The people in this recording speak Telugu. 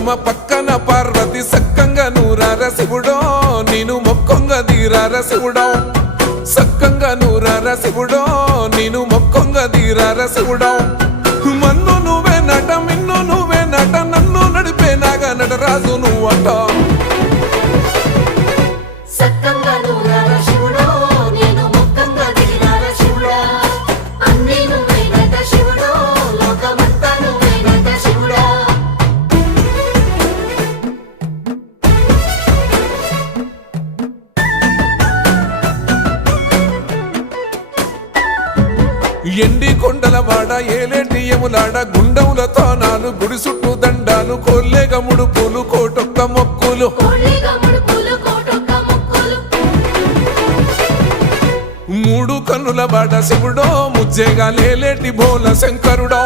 గౌరమ్మ పక్కన పార్వతి సక్కంగా నూరార శివుడో నేను మొక్కొంగ దీరార శివుడో సక్కంగా నూరార శివుడో నేను మొక్కొంగ దీరార శివుడో మన్ను నువ్వే నట మిన్ను నువ్వే నట నన్ను నడిపే నాగ నటరాజు నువ్వట ఎండి కొండల వాడ ఏలేటి యములాడ గుండములతో నాలు గుడి చుట్టూ దండాలు కోల్లేగ ముడుపులు కోటొక్క మొక్కులు మూడు కన్నుల వాడ శివుడో ముజ్జేగా లేలేటి బోల శంకరుడో